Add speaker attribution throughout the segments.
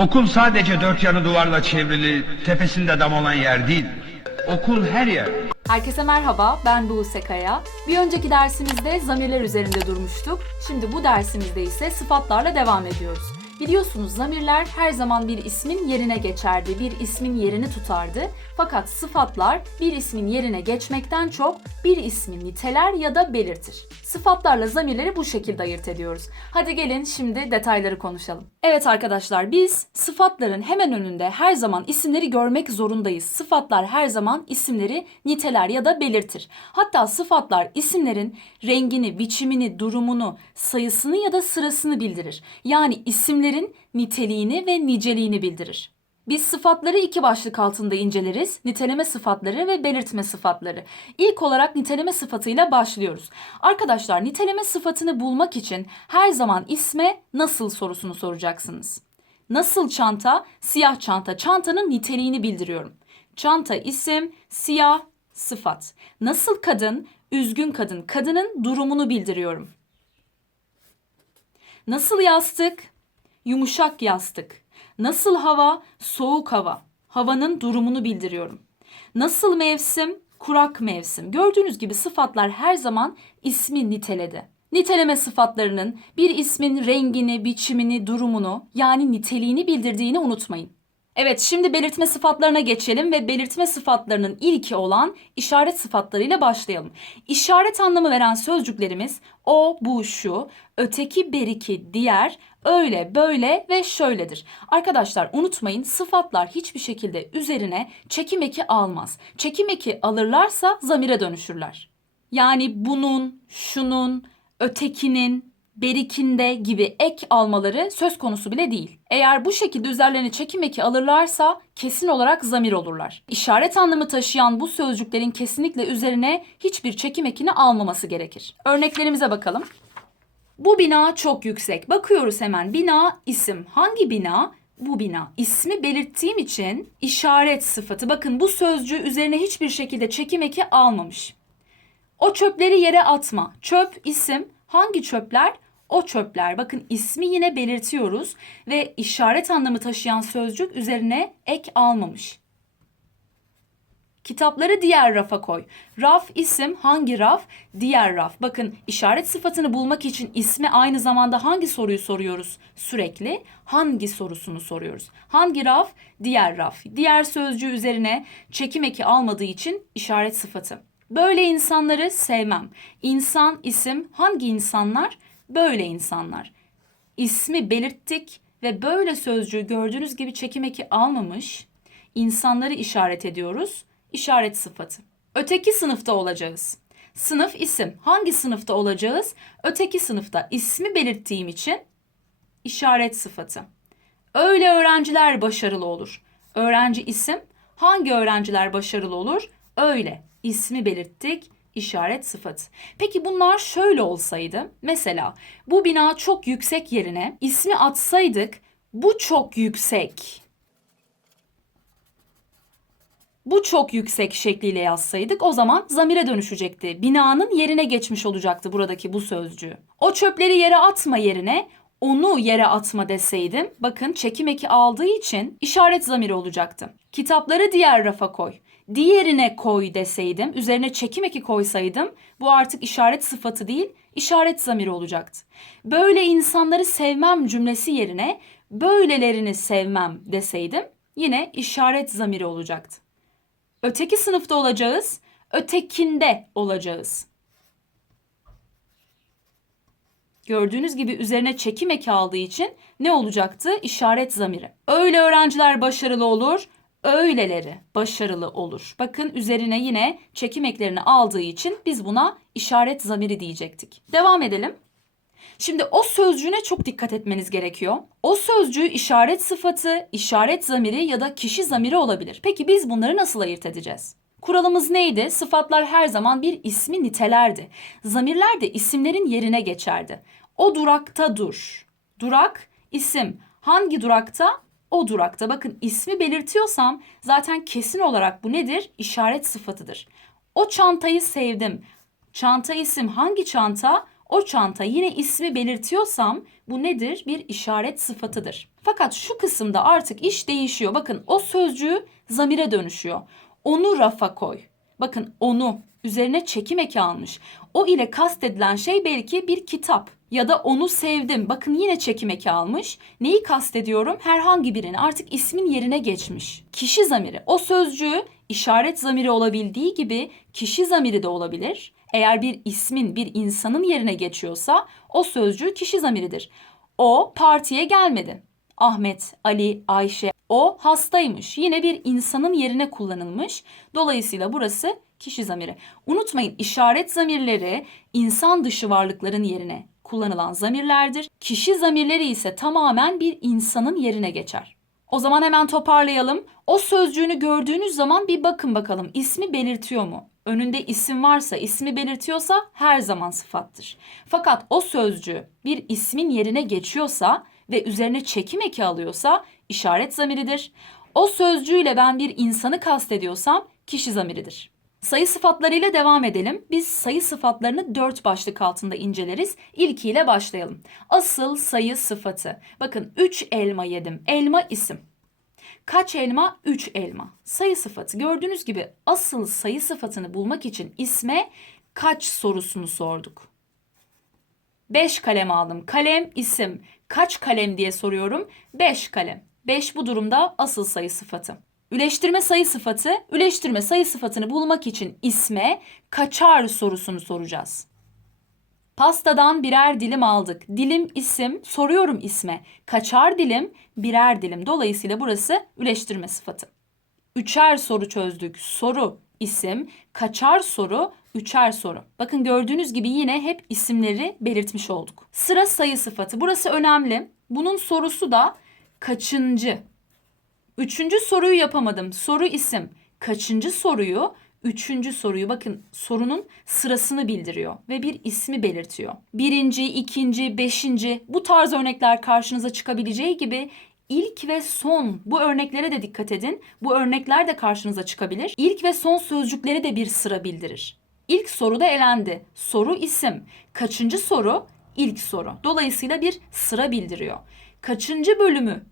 Speaker 1: Okul sadece dört yanı duvarla çevrili, tepesinde dam olan yer değil. Okul her yer.
Speaker 2: Herkese merhaba, ben Buse Kaya. Bir önceki dersimizde zamirler üzerinde durmuştuk. Şimdi bu dersimizde ise sıfatlarla devam ediyoruz. Biliyorsunuz zamirler her zaman bir ismin yerine geçerdi, bir ismin yerini tutardı. Fakat sıfatlar bir ismin yerine geçmekten çok bir ismi niteler ya da belirtir. Sıfatlarla zamirleri bu şekilde ayırt ediyoruz. Hadi gelin şimdi detayları konuşalım. Evet arkadaşlar biz sıfatların hemen önünde her zaman isimleri görmek zorundayız. Sıfatlar her zaman isimleri niteler ya da belirtir. Hatta sıfatlar isimlerin rengini, biçimini, durumunu, sayısını ya da sırasını bildirir. Yani isimlerin niteliğini ve niceliğini bildirir. Biz sıfatları iki başlık altında inceleriz. Niteleme sıfatları ve belirtme sıfatları. İlk olarak niteleme sıfatıyla başlıyoruz. Arkadaşlar niteleme sıfatını bulmak için her zaman isme nasıl sorusunu soracaksınız. Nasıl çanta? Siyah çanta. Çantanın niteliğini bildiriyorum. Çanta isim, siyah sıfat. Nasıl kadın? Üzgün kadın. Kadının durumunu bildiriyorum. Nasıl yastık? Yumuşak yastık. Nasıl hava? Soğuk hava. Havanın durumunu bildiriyorum. Nasıl mevsim? Kurak mevsim. Gördüğünüz gibi sıfatlar her zaman ismi niteledi. Niteleme sıfatlarının bir ismin rengini, biçimini, durumunu yani niteliğini bildirdiğini unutmayın. Evet şimdi belirtme sıfatlarına geçelim ve belirtme sıfatlarının ilki olan işaret sıfatlarıyla başlayalım. İşaret anlamı veren sözcüklerimiz o, bu, şu, öteki, beriki, diğer, öyle, böyle ve şöyledir. Arkadaşlar unutmayın sıfatlar hiçbir şekilde üzerine çekim eki almaz. Çekim eki alırlarsa zamire dönüşürler. Yani bunun, şunun, ötekinin, berikinde gibi ek almaları söz konusu bile değil. Eğer bu şekilde üzerlerine çekim eki alırlarsa kesin olarak zamir olurlar. İşaret anlamı taşıyan bu sözcüklerin kesinlikle üzerine hiçbir çekim ekini almaması gerekir. Örneklerimize bakalım. Bu bina çok yüksek. Bakıyoruz hemen. Bina isim. Hangi bina? Bu bina. İsmi belirttiğim için işaret sıfatı. Bakın bu sözcüğü üzerine hiçbir şekilde çekim eki almamış. O çöpleri yere atma. Çöp isim. Hangi çöpler? O çöpler. Bakın ismi yine belirtiyoruz ve işaret anlamı taşıyan sözcük üzerine ek almamış. Kitapları diğer rafa koy. Raf isim hangi raf? Diğer raf. Bakın işaret sıfatını bulmak için ismi aynı zamanda hangi soruyu soruyoruz? Sürekli hangi sorusunu soruyoruz. Hangi raf? Diğer raf. Diğer sözcüğü üzerine çekim eki almadığı için işaret sıfatı. Böyle insanları sevmem. İnsan isim hangi insanlar? Böyle insanlar. İsmi belirttik ve böyle sözcüğü gördüğünüz gibi çekim eki almamış insanları işaret ediyoruz. İşaret sıfatı. Öteki sınıfta olacağız. Sınıf isim. Hangi sınıfta olacağız? Öteki sınıfta. İsmi belirttiğim için işaret sıfatı. Öyle öğrenciler başarılı olur. Öğrenci isim. Hangi öğrenciler başarılı olur? Öyle. İsmi belirttik. İşaret sıfatı. Peki bunlar şöyle olsaydı. Mesela bu bina çok yüksek yerine ismi atsaydık bu çok yüksek. Bu çok yüksek şekliyle yazsaydık o zaman zamire dönüşecekti. Binanın yerine geçmiş olacaktı buradaki bu sözcüğü. O çöpleri yere atma yerine onu yere atma deseydim bakın çekim eki aldığı için işaret zamiri olacaktı. Kitapları diğer rafa koy. Diğerine koy deseydim, üzerine çekim eki koysaydım bu artık işaret sıfatı değil, işaret zamiri olacaktı. Böyle insanları sevmem cümlesi yerine böylelerini sevmem deseydim yine işaret zamiri olacaktı. Öteki sınıfta olacağız, ötekinde olacağız. Gördüğünüz gibi üzerine çekim eki aldığı için ne olacaktı? İşaret zamiri. Öyle öğrenciler başarılı olur, öyleleri başarılı olur. Bakın üzerine yine çekim eklerini aldığı için biz buna işaret zamiri diyecektik. Devam edelim. Şimdi o sözcüğüne çok dikkat etmeniz gerekiyor. O sözcüğü işaret sıfatı, işaret zamiri ya da kişi zamiri olabilir. Peki biz bunları nasıl ayırt edeceğiz? Kuralımız neydi? Sıfatlar her zaman bir ismi nitelerdi. Zamirler de isimlerin yerine geçerdi. O durakta dur. Durak, isim. Hangi durakta? O durakta. Bakın ismi belirtiyorsam zaten kesin olarak bu nedir? İşaret sıfatıdır. O çantayı sevdim. Çanta isim hangi çanta? O çanta yine ismi belirtiyorsam bu nedir? Bir işaret sıfatıdır. Fakat şu kısımda artık iş değişiyor. Bakın o sözcüğü zamire dönüşüyor. Onu rafa koy. Bakın onu üzerine çekim eki almış. O ile kastedilen şey belki bir kitap ya da onu sevdim. Bakın yine çekim eki almış. Neyi kastediyorum? Herhangi birini artık ismin yerine geçmiş. Kişi zamiri. O sözcüğü işaret zamiri olabildiği gibi kişi zamiri de olabilir. Eğer bir ismin bir insanın yerine geçiyorsa o sözcüğü kişi zamiridir. O partiye gelmedi. Ahmet, Ali, Ayşe o hastaymış. Yine bir insanın yerine kullanılmış. Dolayısıyla burası kişi zamiri. Unutmayın işaret zamirleri insan dışı varlıkların yerine kullanılan zamirlerdir. Kişi zamirleri ise tamamen bir insanın yerine geçer. O zaman hemen toparlayalım. O sözcüğünü gördüğünüz zaman bir bakın bakalım ismi belirtiyor mu? Önünde isim varsa, ismi belirtiyorsa her zaman sıfattır. Fakat o sözcüğü bir ismin yerine geçiyorsa ve üzerine çekim eki alıyorsa işaret zamiridir. O sözcüğüyle ben bir insanı kastediyorsam kişi zamiridir. Sayı sıfatlarıyla devam edelim. Biz sayı sıfatlarını dört başlık altında inceleriz. İlkiyle başlayalım. Asıl sayı sıfatı. Bakın 3 elma yedim. Elma isim. Kaç elma? 3 elma. Sayı sıfatı. Gördüğünüz gibi asıl sayı sıfatını bulmak için isme kaç sorusunu sorduk. 5 kalem aldım. Kalem isim. Kaç kalem diye soruyorum. 5 kalem. 5 bu durumda asıl sayı sıfatı. Üleştirme sayı sıfatı, üleştirme sayı sıfatını bulmak için isme kaçar sorusunu soracağız. Pastadan birer dilim aldık. Dilim isim, soruyorum isme. Kaçar dilim, birer dilim. Dolayısıyla burası üleştirme sıfatı. Üçer soru çözdük. Soru isim, kaçar soru, üçer soru. Bakın gördüğünüz gibi yine hep isimleri belirtmiş olduk. Sıra sayı sıfatı. Burası önemli. Bunun sorusu da kaçıncı. Üçüncü soruyu yapamadım. Soru isim. Kaçıncı soruyu? Üçüncü soruyu bakın sorunun sırasını bildiriyor ve bir ismi belirtiyor. Birinci, ikinci, beşinci bu tarz örnekler karşınıza çıkabileceği gibi ilk ve son bu örneklere de dikkat edin. Bu örnekler de karşınıza çıkabilir. İlk ve son sözcükleri de bir sıra bildirir. İlk soruda elendi. Soru isim. Kaçıncı soru? İlk soru. Dolayısıyla bir sıra bildiriyor. Kaçıncı bölümü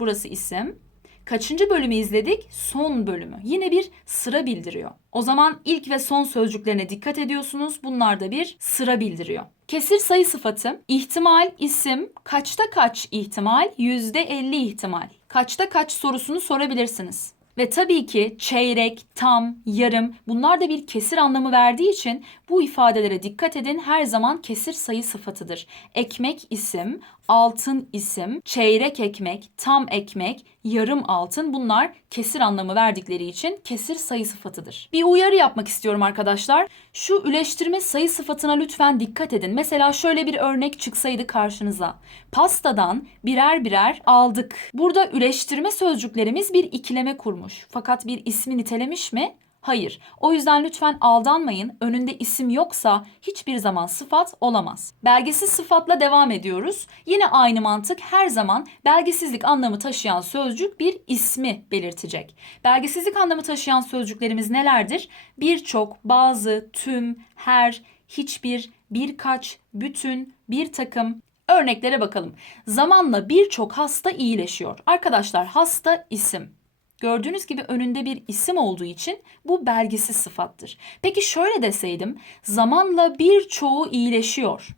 Speaker 2: Burası isim. Kaçıncı bölümü izledik? Son bölümü. Yine bir sıra bildiriyor. O zaman ilk ve son sözcüklerine dikkat ediyorsunuz. Bunlar da bir sıra bildiriyor. Kesir sayı sıfatı, ihtimal, isim, kaçta kaç ihtimal, yüzde elli ihtimal. Kaçta kaç sorusunu sorabilirsiniz. Ve tabii ki çeyrek, tam, yarım bunlar da bir kesir anlamı verdiği için bu ifadelere dikkat edin her zaman kesir sayı sıfatıdır. Ekmek isim, altın isim, çeyrek ekmek, tam ekmek, yarım altın bunlar kesir anlamı verdikleri için kesir sayı sıfatıdır. Bir uyarı yapmak istiyorum arkadaşlar. Şu üleştirme sayı sıfatına lütfen dikkat edin. Mesela şöyle bir örnek çıksaydı karşınıza. Pastadan birer birer aldık. Burada üleştirme sözcüklerimiz bir ikileme kurmuş. Fakat bir ismi nitelemiş mi? Hayır. O yüzden lütfen aldanmayın. Önünde isim yoksa hiçbir zaman sıfat olamaz. Belgesiz sıfatla devam ediyoruz. Yine aynı mantık her zaman belgesizlik anlamı taşıyan sözcük bir ismi belirtecek. Belgesizlik anlamı taşıyan sözcüklerimiz nelerdir? Birçok, bazı, tüm, her, hiçbir, birkaç, bütün, bir takım, Örneklere bakalım. Zamanla birçok hasta iyileşiyor. Arkadaşlar hasta isim. Gördüğünüz gibi önünde bir isim olduğu için bu belgisiz sıfattır. Peki şöyle deseydim, zamanla birçoğu iyileşiyor.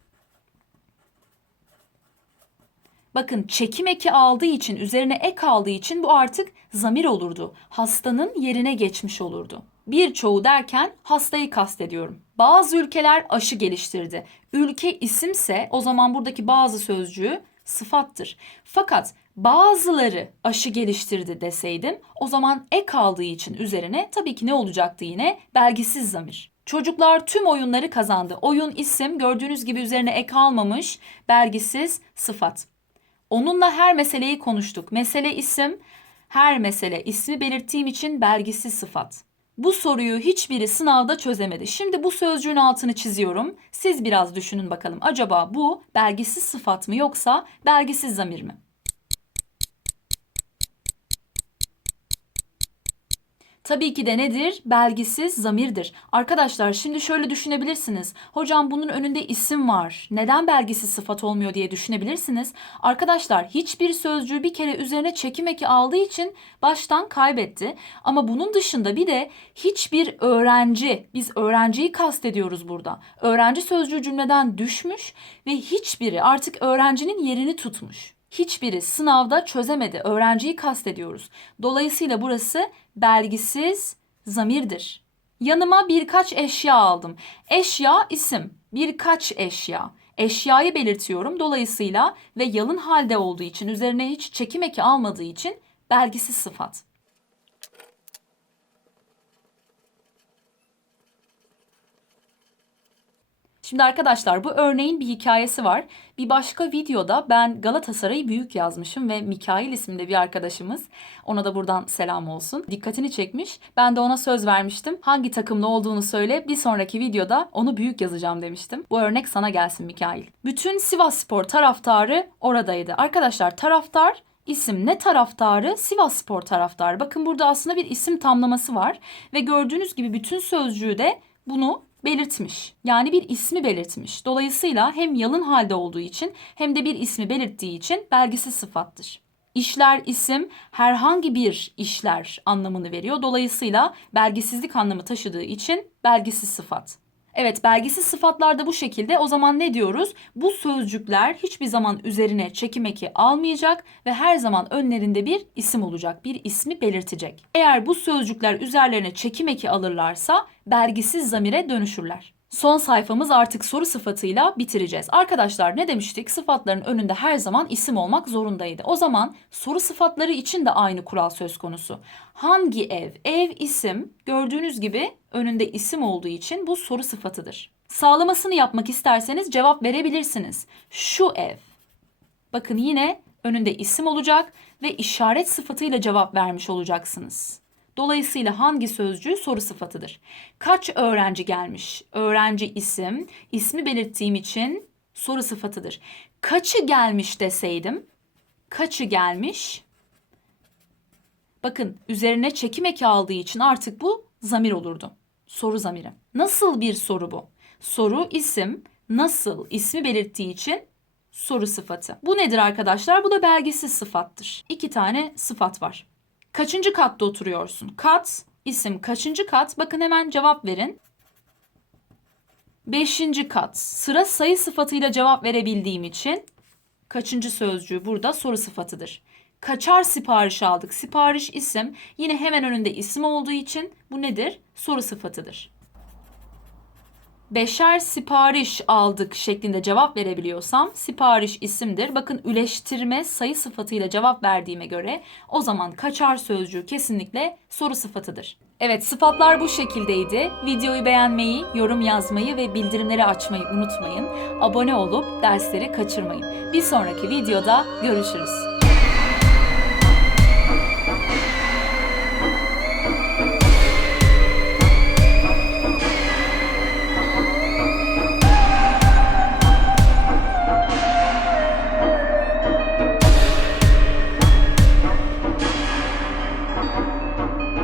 Speaker 2: Bakın çekim eki aldığı için, üzerine ek aldığı için bu artık zamir olurdu. Hastanın yerine geçmiş olurdu. Birçoğu derken hastayı kastediyorum. Bazı ülkeler aşı geliştirdi. Ülke isimse o zaman buradaki bazı sözcüğü sıfattır. Fakat bazıları aşı geliştirdi deseydim o zaman ek aldığı için üzerine tabii ki ne olacaktı yine? Belgisiz zamir. Çocuklar tüm oyunları kazandı. Oyun isim gördüğünüz gibi üzerine ek almamış belgisiz sıfat. Onunla her meseleyi konuştuk. Mesele isim, her mesele ismi belirttiğim için belgisiz sıfat. Bu soruyu hiçbiri sınavda çözemedi. Şimdi bu sözcüğün altını çiziyorum. Siz biraz düşünün bakalım. Acaba bu belgisiz sıfat mı yoksa belgisiz zamir mi? Tabii ki de nedir? Belgisiz zamirdir. Arkadaşlar şimdi şöyle düşünebilirsiniz. Hocam bunun önünde isim var. Neden belgisiz sıfat olmuyor diye düşünebilirsiniz. Arkadaşlar hiçbir sözcüğü bir kere üzerine çekim eki aldığı için baştan kaybetti. Ama bunun dışında bir de hiçbir öğrenci, biz öğrenciyi kastediyoruz burada. Öğrenci sözcüğü cümleden düşmüş ve hiçbiri artık öğrencinin yerini tutmuş. Hiçbiri sınavda çözemedi. Öğrenciyi kastediyoruz. Dolayısıyla burası belgisiz zamirdir. Yanıma birkaç eşya aldım. Eşya isim. Birkaç eşya. Eşyayı belirtiyorum. Dolayısıyla ve yalın halde olduğu için üzerine hiç çekim eki almadığı için belgisiz sıfat. Şimdi arkadaşlar bu örneğin bir hikayesi var. Bir başka videoda ben Galatasaray'ı büyük yazmışım ve Mikail isimli bir arkadaşımız. Ona da buradan selam olsun. Dikkatini çekmiş. Ben de ona söz vermiştim. Hangi takımlı olduğunu söyle bir sonraki videoda onu büyük yazacağım demiştim. Bu örnek sana gelsin Mikail. Bütün Sivas Spor taraftarı oradaydı. Arkadaşlar taraftar İsim ne taraftarı? Sivas Spor taraftarı. Bakın burada aslında bir isim tamlaması var ve gördüğünüz gibi bütün sözcüğü de bunu belirtmiş. Yani bir ismi belirtmiş. Dolayısıyla hem yalın halde olduğu için hem de bir ismi belirttiği için belgisiz sıfattır. İşler isim herhangi bir işler anlamını veriyor. Dolayısıyla belgisizlik anlamı taşıdığı için belgisiz sıfat. Evet belgisiz sıfatlar da bu şekilde. O zaman ne diyoruz? Bu sözcükler hiçbir zaman üzerine çekim eki almayacak ve her zaman önlerinde bir isim olacak. Bir ismi belirtecek. Eğer bu sözcükler üzerlerine çekim eki alırlarsa belgisiz zamire dönüşürler. Son sayfamız artık soru sıfatıyla bitireceğiz. Arkadaşlar ne demiştik? Sıfatların önünde her zaman isim olmak zorundaydı. O zaman soru sıfatları için de aynı kural söz konusu. Hangi ev? Ev isim. Gördüğünüz gibi önünde isim olduğu için bu soru sıfatıdır. Sağlamasını yapmak isterseniz cevap verebilirsiniz. Şu ev. Bakın yine önünde isim olacak ve işaret sıfatıyla cevap vermiş olacaksınız. Dolayısıyla hangi sözcüğü soru sıfatıdır? Kaç öğrenci gelmiş? Öğrenci isim, ismi belirttiğim için soru sıfatıdır. Kaçı gelmiş deseydim, kaçı gelmiş? Bakın üzerine çekim eki aldığı için artık bu zamir olurdu. Soru zamiri. Nasıl bir soru bu? Soru isim, nasıl ismi belirttiği için soru sıfatı. Bu nedir arkadaşlar? Bu da belgisiz sıfattır. İki tane sıfat var. Kaçıncı katta oturuyorsun? Kat, isim kaçıncı kat? Bakın hemen cevap verin. Beşinci kat. Sıra sayı sıfatıyla cevap verebildiğim için kaçıncı sözcüğü burada soru sıfatıdır. Kaçar sipariş aldık. Sipariş isim. Yine hemen önünde isim olduğu için bu nedir? Soru sıfatıdır. Beşer sipariş aldık şeklinde cevap verebiliyorsam sipariş isimdir. Bakın üleştirme sayı sıfatıyla cevap verdiğime göre o zaman kaçar sözcüğü kesinlikle soru sıfatıdır. Evet sıfatlar bu şekildeydi. Videoyu beğenmeyi, yorum yazmayı ve bildirimleri açmayı unutmayın. Abone olup dersleri kaçırmayın. Bir sonraki videoda görüşürüz.